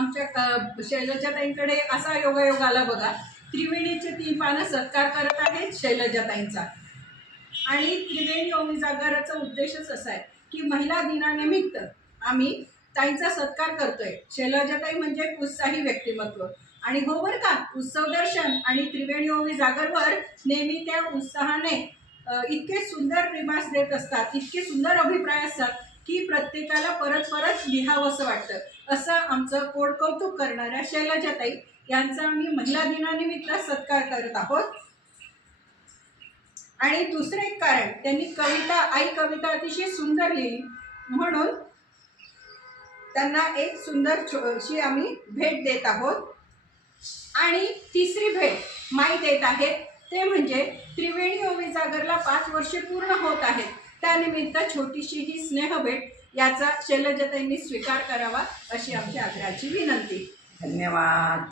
आमच्या शैलजाताईंकडे असा योगायोग आला बघा, त्रिवेणीचे 3 पानं सत्कार करत आहेत शैलजाताईंचा। आणि त्रिवेणी ओवी जागराचा उद्देशच असा आहे की महिला दिनानिमित्त आम्ही ताईंचा सत्कार करतोय। शैलजाताई म्हणजे उत्साही व्यक्तिमत्व आणि हो बरं का, उत्सव दर्शन आणि त्रिवेणी ओवी जागरवर नेहमी त्या उत्साहाने इतके सुंदर रिमार्क्स देत असतात, इतके सुंदर अभिप्राय असतात की प्रत्येकाला परत परत लिहावंसं वाटतं। असं आमचं कोड कौतुक करणाऱ्या शैलजाताई यांचा आम्ही महिला दिनानिमित्त सत्कार करत आहोत। आणि दुसरे एक कारण, त्यांनी आई कविता अतिशय सुंदर लिहिली म्हणून त्यांना एक सुंदरशी आम्ही भेट देत आहोत। आणि तिसरी भेट माई देत आहेत ते म्हणजे त्रिवेणी ओवी जागरला 5 वर्षे पूर्ण होत आहेत, त्यानिमित्त छोटीशी ही स्नेहभेट याचा शैलजाताईंनी स्वीकार करावा अशी आमची आग्रहाची विनंती। धन्यवाद।